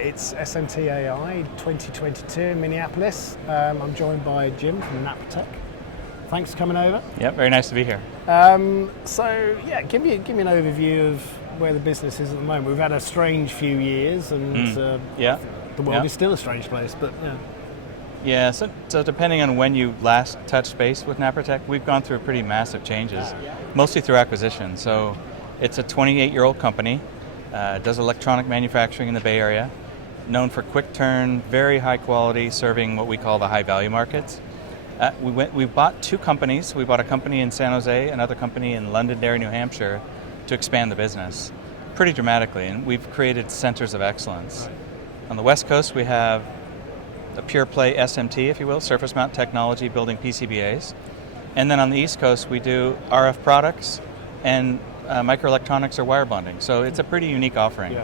It's SMTAI 2022 in Minneapolis. I'm joined by Jim from Naprotek. Thanks for coming over. Yeah, very nice to be here. Give me an overview of where the business is at the moment. We've had a strange few years, and the world is still a strange place. But yeah. So depending on when you last touched base with Naprotek, we've gone through pretty massive changes, mostly through acquisition. So it's a 28-year-old company. Does electronic manufacturing in the Bay Area, known for quick turn, very high quality, serving what we call the high value markets. We bought two companies. We bought a company in San Jose, another company in Londonderry, New Hampshire, to expand the business pretty dramatically, and we've created centers of excellence. On the West Coast, we have a pure play SMT, if you will, surface mount technology, building PCBAs. And then on the East Coast, we do RF products and microelectronics or wire bonding. So it's a pretty unique offering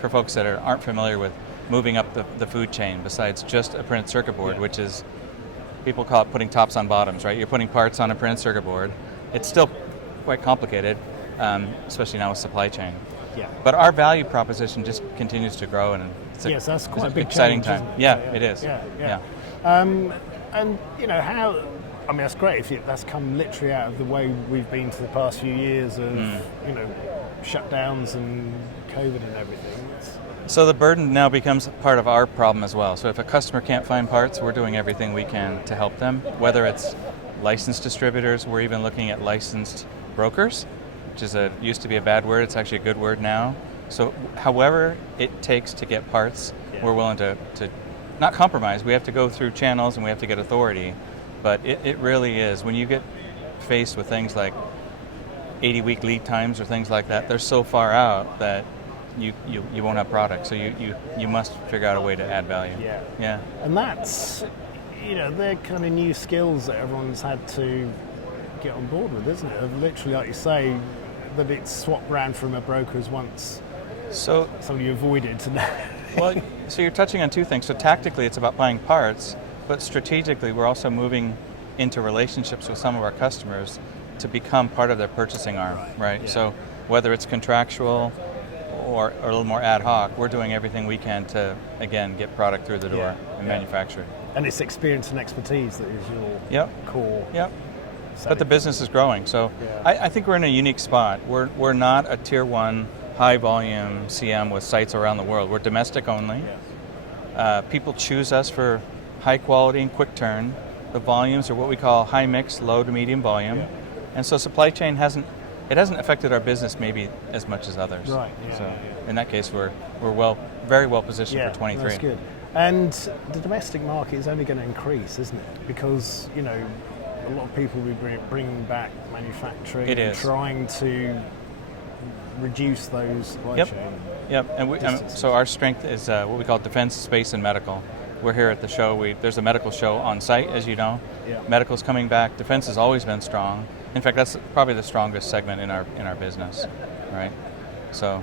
for folks that aren't familiar with moving up the food chain besides just a printed circuit board, which is, people call it putting tops on bottoms, right? You're putting parts on a printed circuit board. It's still quite complicated, especially now with supply chain. Yeah. But our value proposition just continues to grow, and it's that's quite a big exciting change, time. Isn't it? Yeah, it is. And you know how. I mean, that's great if that's come literally out of the way we've been for the past few years of shutdowns and COVID and everything. So the burden now becomes part of our problem as well. So if a customer can't find parts, we're doing everything we can to help them, whether it's licensed distributors. We're even looking at licensed brokers, which is used to be a bad word. It's actually a good word now. So however it takes to get parts, we're willing to not compromise. We have to go through channels and we have to get authority. But it really is, when you get faced with things like 80-week lead times or things like that, they're so far out that you won't have product. So you must figure out a way to add value. Yeah. And that's, they're kind of new skills that everyone's had to get on board with, isn't it? Literally, like you say, that it's swapped around from a broker's once. So something you avoided. Well, so you're touching on two things. So tactically, it's about buying parts. But strategically, we're also moving into relationships with some of our customers to become part of their purchasing arm, right? Yeah. So whether it's contractual or a little more ad hoc, we're doing everything we can to, again, get product through the door and manufacture it. And it's experience and expertise that is your core. Yep. But the business is growing, so I think we're in a unique spot. We're not a tier one high volume CM with sites around the world. We're domestic only. People choose us for high quality and quick turn. The volumes are what we call high mix, low to medium volume. And so supply chain hasn't affected our business maybe as much as others. Right. In that case, we're very well positioned for 23. That's good. And the domestic market is only going to increase, isn't it? Because, a lot of people will be bringing back manufacturing and trying to reduce those supply chain. Yep. And so our strength is what we call defense, space, and medical. We're here at the show. There's a medical show on site, as you know. Medical's coming back. Defense has always been strong. In fact, that's probably the strongest segment in our business, right? So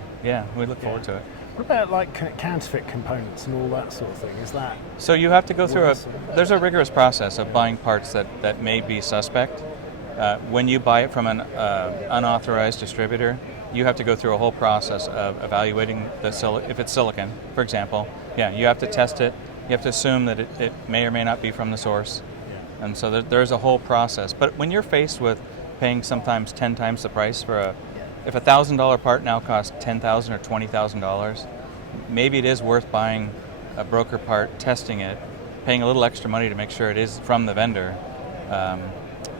we look forward to it. What about like counterfeit components and all that sort of thing? Is that? So you have to go through there's a rigorous process of buying parts that may be suspect. When you buy it from an unauthorized distributor, you have to go through a whole process of evaluating if it's silicon, for example. You have to test it. You have to assume that it may or may not be from the source. And so there's a whole process. But when you're faced with paying sometimes 10 times the price for if a $1,000 part now costs $10,000 or $20,000, maybe it is worth buying a broker part, testing it, paying a little extra money to make sure it is from the vendor.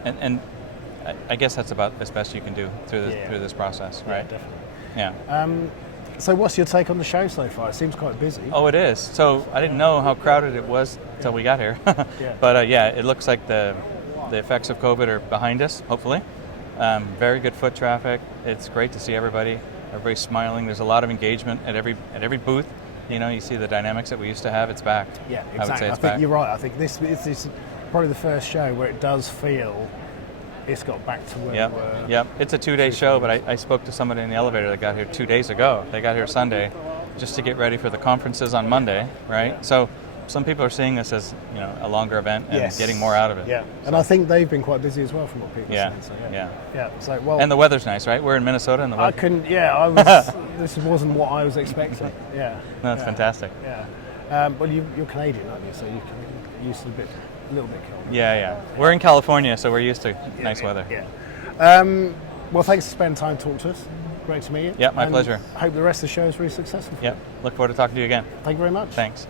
And I guess that's about as best you can do through this process, right? Yeah, definitely. So what's your take on the show so far? It seems quite busy. Oh, it is. So I didn't know how crowded it was until we got here. But it looks like the effects of COVID are behind us, hopefully. Very good foot traffic. It's great to see everybody. Everybody's smiling. There's a lot of engagement at every booth. You see the dynamics that we used to have. It's back. Yeah, exactly. I would say it's think back. You're right. I think this is probably the first show where it does feel it's got back to where we were. Yep. It's a 2-day show, but I spoke to somebody in the elevator that got here 2 days ago. They got here Sunday just to get ready for the conferences on Monday, right? So some people are seeing this as a longer event and getting more out of it. Yeah, and I think they've been quite busy as well from what people are saying. So yeah. So well, and the weather's nice, right? We're in Minnesota, and the weather. I couldn't. Yeah, I was. This wasn't what I was expecting. Yeah. No, that's fantastic. Yeah. Well, you're Canadian, aren't you? So you're used to a little bit cold. Yeah. We're in California, so we're used to nice weather. Yeah. Well, thanks for spending time talking to us. Great to meet you. Yeah, my pleasure. I hope the rest of the show is really successful. Yeah. Look forward to talking to you again. Thank you very much. Thanks.